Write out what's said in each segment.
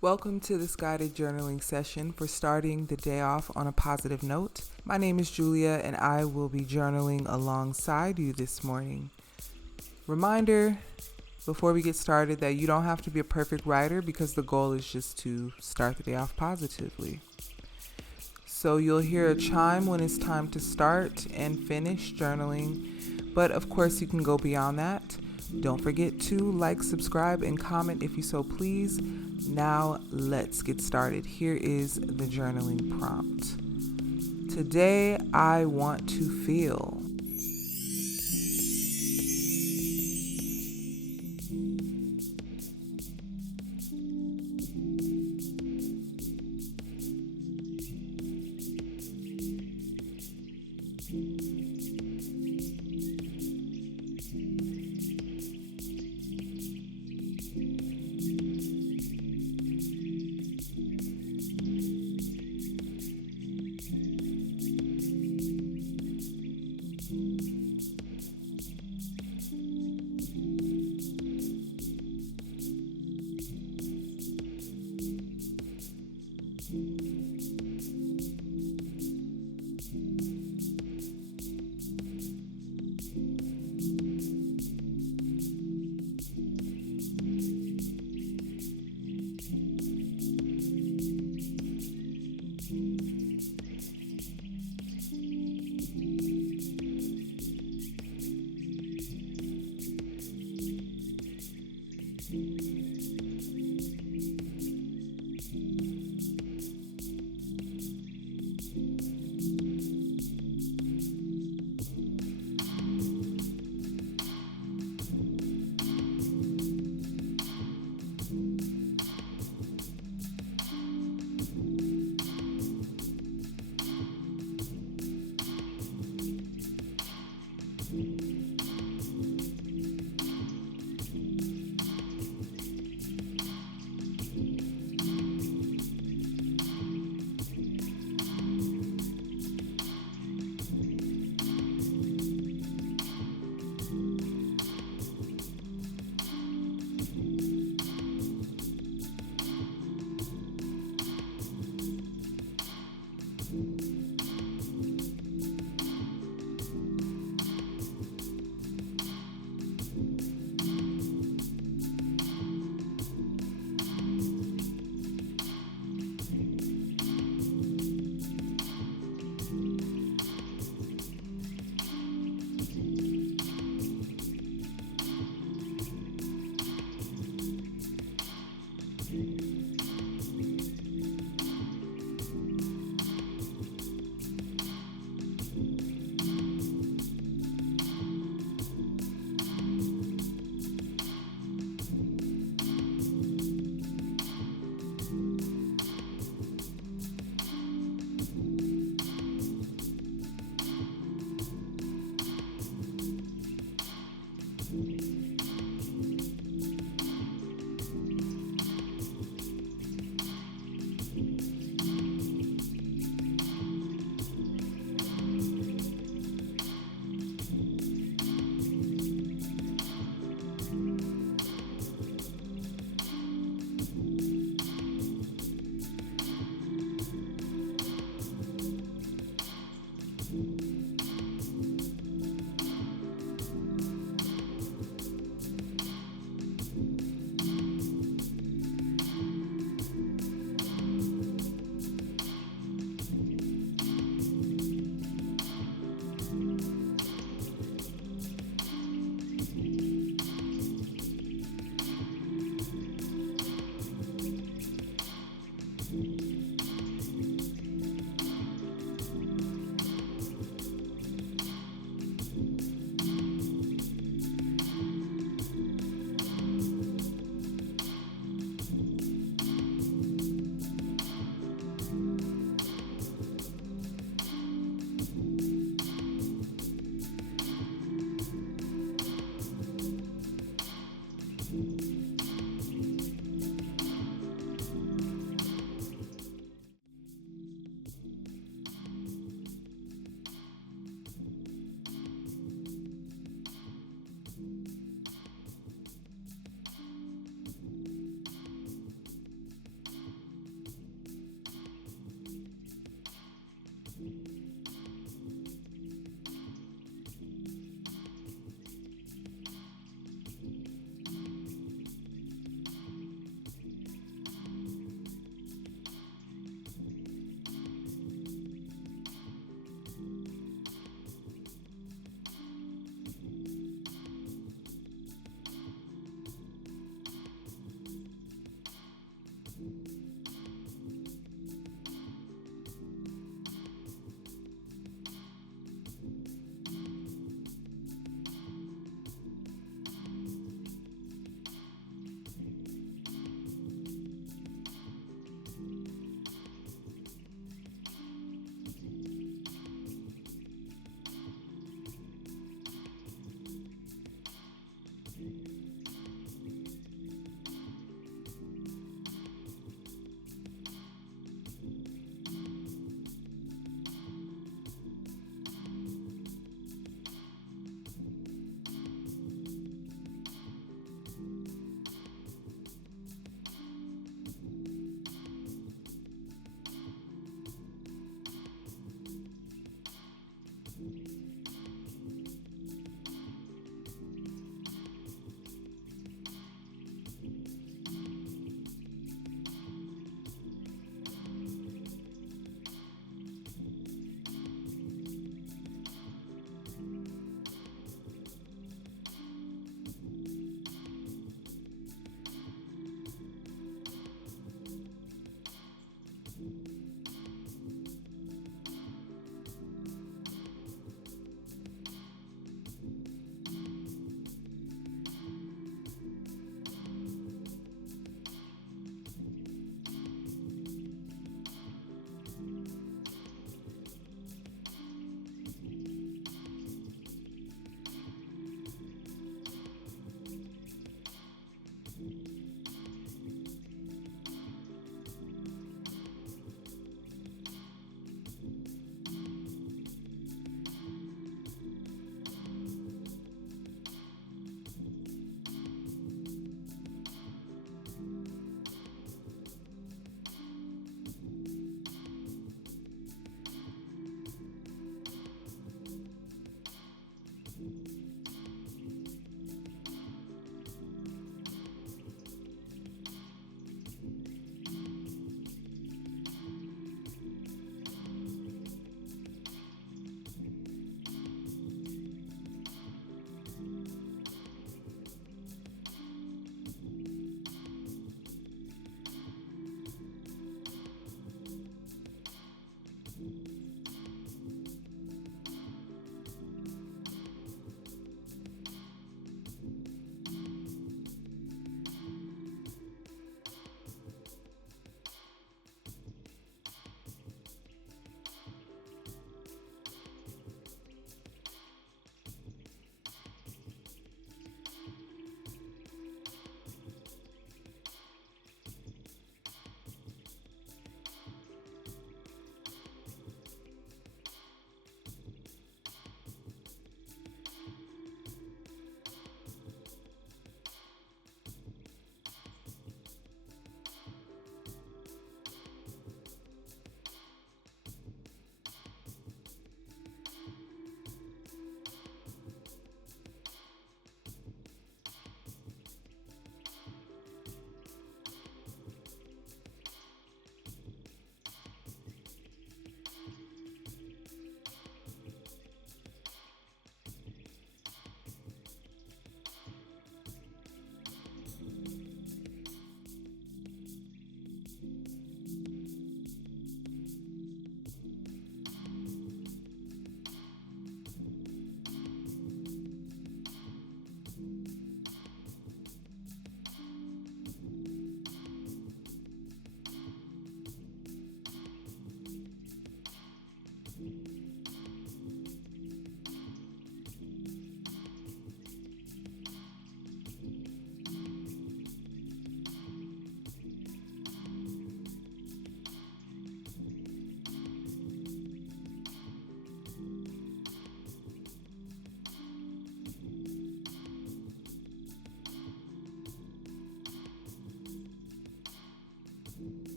Welcome to this guided journaling session for starting the day off on a positive note. My name is Julia and I will be journaling alongside you this morning. Reminder before we get started that you don't have to be a perfect writer because the goal is just to start the day off positively. So you'll hear a chime when it's time to start and finish journaling, but of course you can go beyond that. Don't forget to like, subscribe, and comment if you so please. Now let's get started. Here is the journaling prompt. Today I want to feel.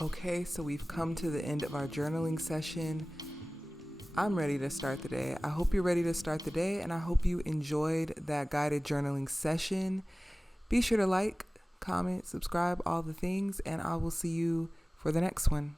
Okay, so we've come to the end of our journaling session. I'm ready to start the day. I hope you're ready to start the day, and I hope you enjoyed that guided journaling session. Be sure to like, comment, subscribe, all the things, and I will see you for the next one.